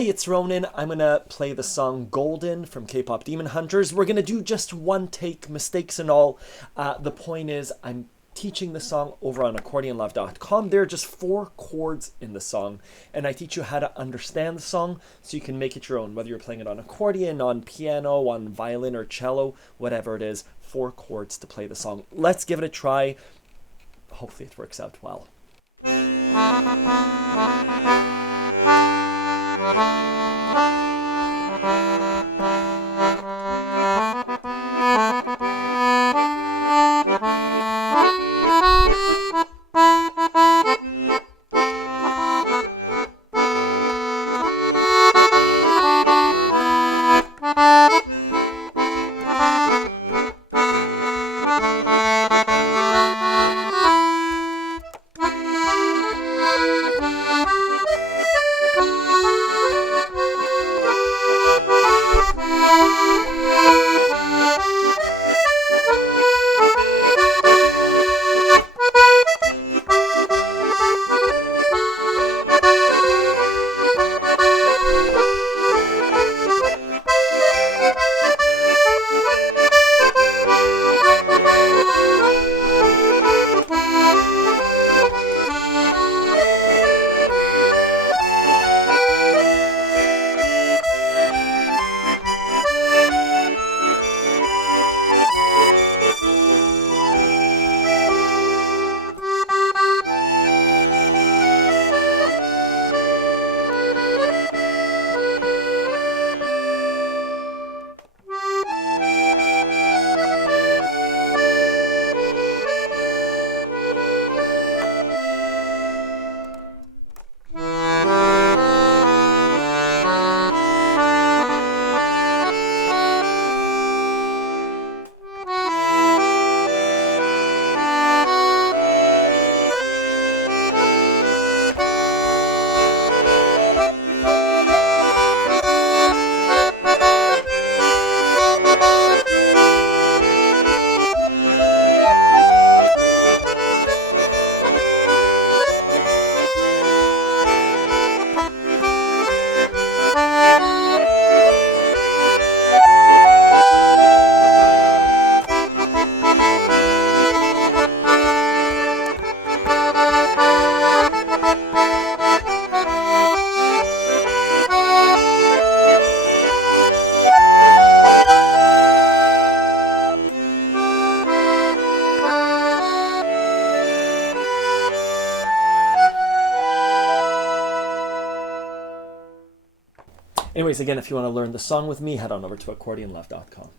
Hey, it's Ronan. I'm going to play the song Golden from K-Pop Demon Hunters. We're going to do just one take, mistakes and all. The point is, I'm teaching the song over on accordionlove.com. There are just 4 chords in the song, and I teach you how to understand the song so you can make it your own, whether you're playing it on accordion, on piano, on violin or cello, whatever it is, 4 chords to play the song. Let's give it a try. Hopefully it works out well. Anyways, again, if you want to learn the song with me, head on over to accordionlove.com.